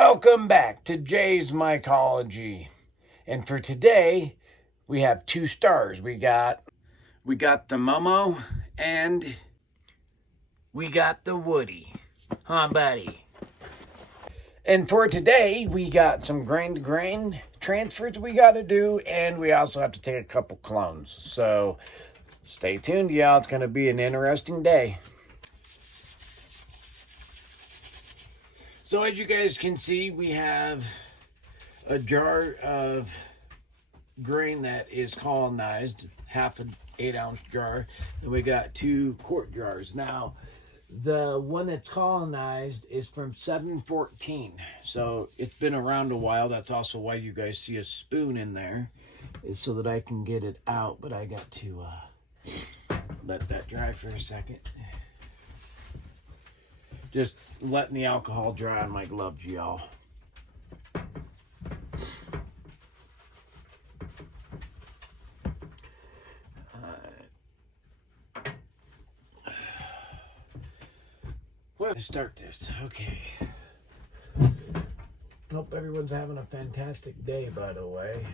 Welcome back to Jay's Mycology. And for today, we have 2 stars. We got the Momo and we got the Woody. Huh, buddy? And for today, we got some grain to grain transfers we got to do, and we also have to take a couple clones. So stay tuned, y'all. It's going to be an interesting day. So as you guys can see, we have a jar of grain that is colonized, half an 8-ounce jar, and we got 2 quart jars. Now, the one that's colonized is from 714, so it's been around a while. That's also why you guys see a spoon in there, is so that I can get it out, but I got to let that dry for a second. Just letting the alcohol dry on my gloves, y'all. Well, let's start this. Okay. Hope everyone's having a fantastic day, by the way.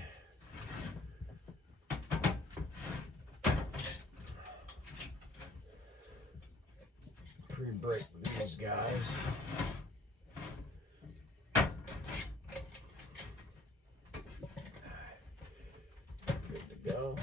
Pre-break these guys. Good to go.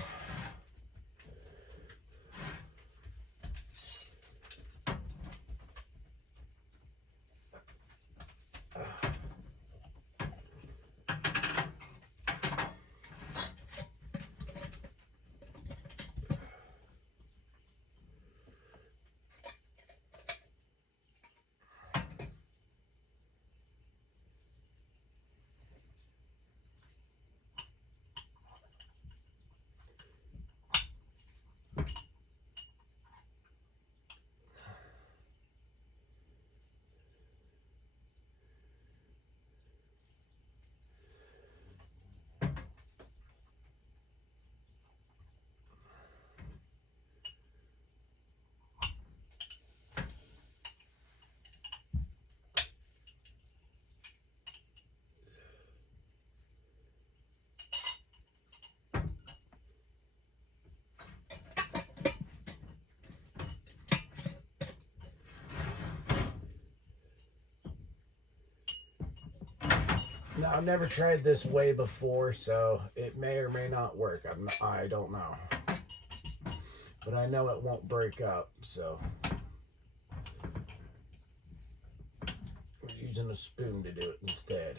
Now, I've never tried this way before, so it may or may not work. I don't know. But I know it won't break up, so we're using a spoon to do it instead.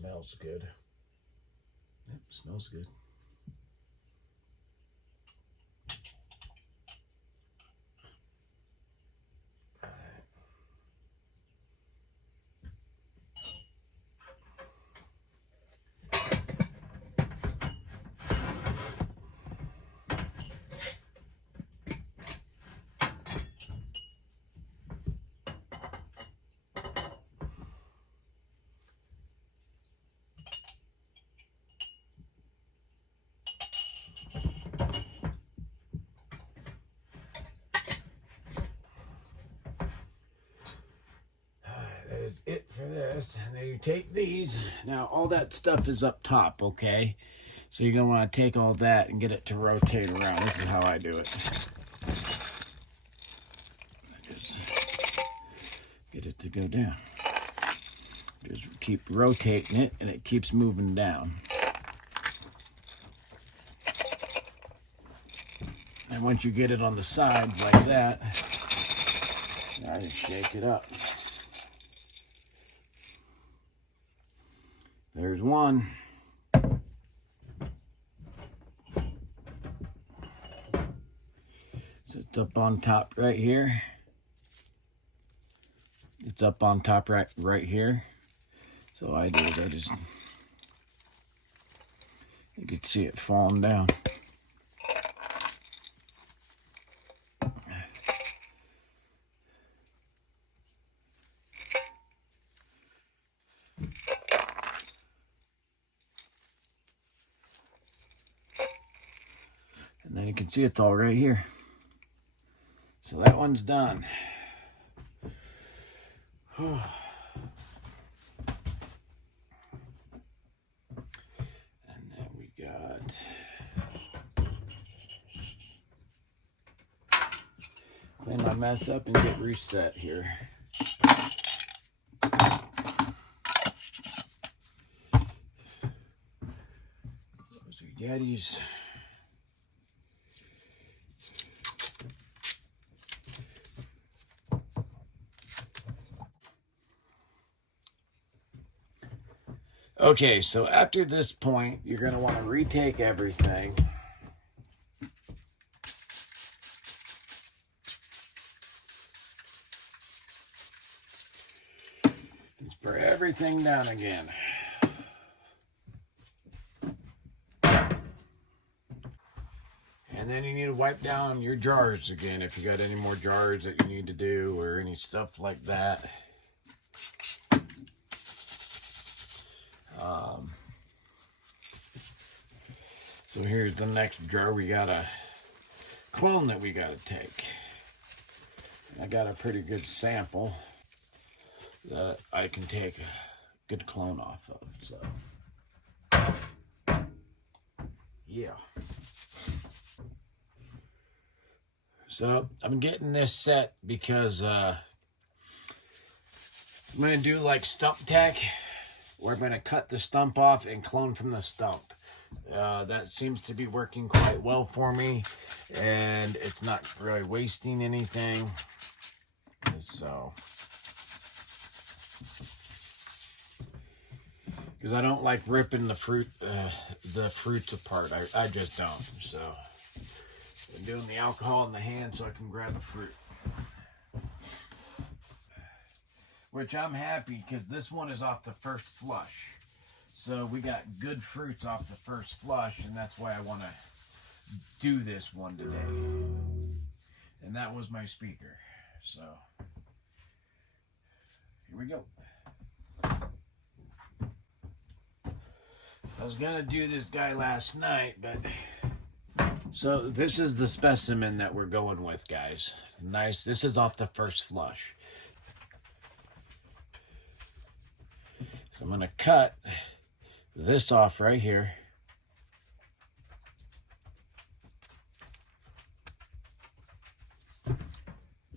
Smells good. Yep, smells good. Is it for this. And then you take these. Now all that stuff is up top, okay? So you're gonna want to take all that and get it to rotate around. This is how I do it. I just get it to go down. Just keep rotating it and it keeps moving down. And once you get it on the sides like that, I just shake it up. There's one. So it's up on top right here. It's up on top right here. So I do is I just, you could see it falling down. And then you can see it's all right here. So that one's done. And then we got clean my mess up and get reset here. Those are Yetis. Okay, so after this point, you're going to want to retake everything. And spray everything down again. And then you need to wipe down your jars again if you got any more jars that you need to do or any stuff like that. So here's the next jar. We got a clone that we got to take. I got a pretty good sample that I can take a good clone off of. So, yeah. So I'm getting this set because I'm going to do like StumpTEK, where I'm going to cut the stump off and clone from the stump. That seems to be working quite well for me, and it's not really wasting anything. So, because I don't like ripping the fruits apart. I just don't. So, I'm doing the alcohol in the hand so I can grab the fruit. Which I'm happy because this one is off the first flush. So we got good fruits off the first flush, and that's why I want to do this one today. And that was my speaker. So here we go. I was gonna do this guy last night, but so this is the specimen that we're going with, guys. Nice. This is off the first flush. So I'm gonna cut this off right here.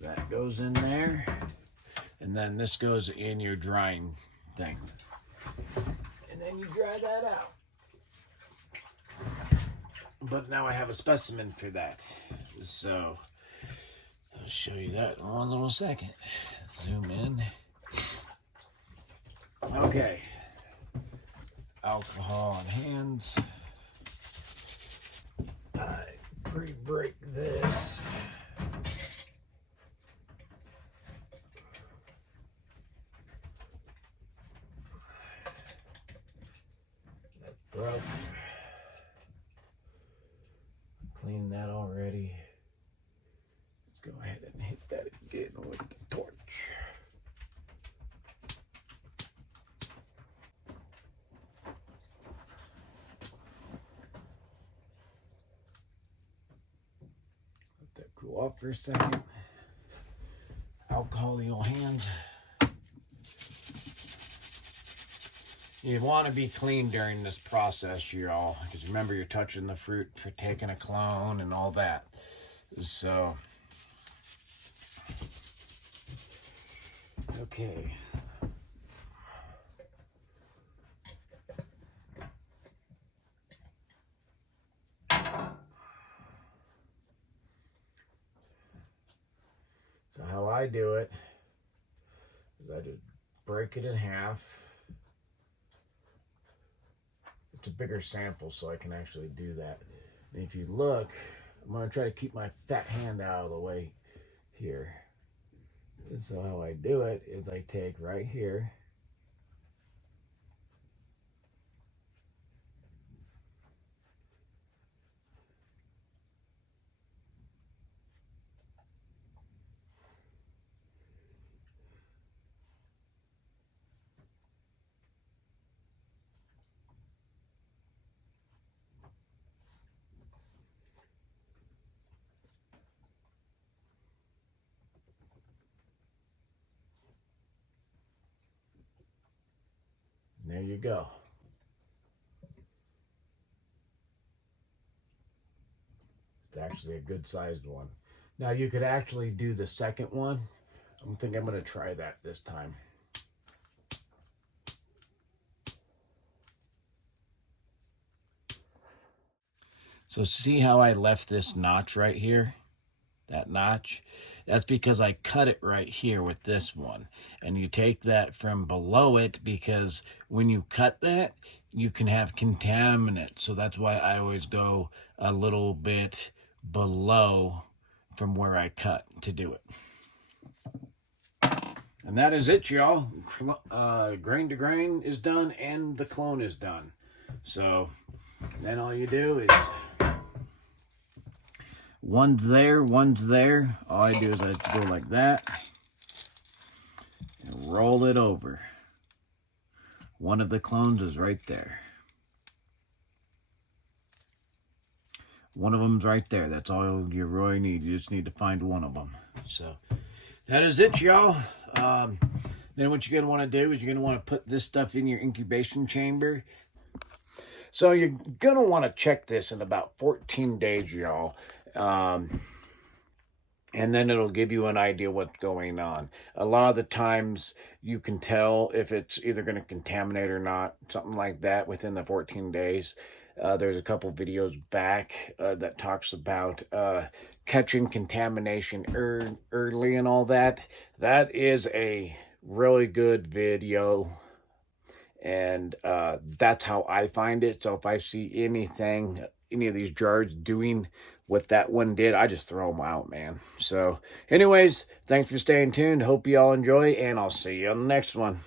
That goes in there. And then this goes in your drying thing. And then you dry that out. But now I have a specimen for that. So I'll show you that in one little second. Zoom in. Okay. Alcohol on hands. I pre-break this. That broke. Clean that already. Let's go ahead and hit that again with the torch. Cool off for a second. Alcohol in your hands. You want to be clean during this process, y'all, because remember you're touching the fruit for taking a clone and all that. So, okay. So how I do it is I just break it in half. It's a bigger sample, so I can actually do that. And if you look, I'm going to try to keep my fat hand out of the way here. And so how I do it is I take right here There you go. It's actually a good sized one. Now you could actually do the second one. I think I'm going to try that this time. So see how I left this notch right here? That notch? That's because I cut it right here with this one. And you take that from below it because when you cut that, you can have contaminants. So that's why I always go a little bit below from where I cut to do it. And that is it, y'all. Grain to grain is done and the clone is done. So then all you do is one's there, one's there. All I do is I go like that and roll it over. One of the clones is right there. One of them's right there. That's all you really need. You just need to find one of them. So that is it, y'all. Then what you're going to want to do is you're going to want to put this stuff in your incubation chamber. So you're going to want to check this in about 14 days, y'all. And then it'll give you an idea what's going on. A lot of the times you can tell if it's either going to contaminate or not, something like that within the 14 days. There's a couple videos back that talks about catching contamination early and all that. That is a really good video, and that's how I find it. So if I see anything, any of these jars doing what that one did, I just throw them out, man. So anyways, thanks for staying tuned. Hope you all enjoy, and I'll see you on the next one.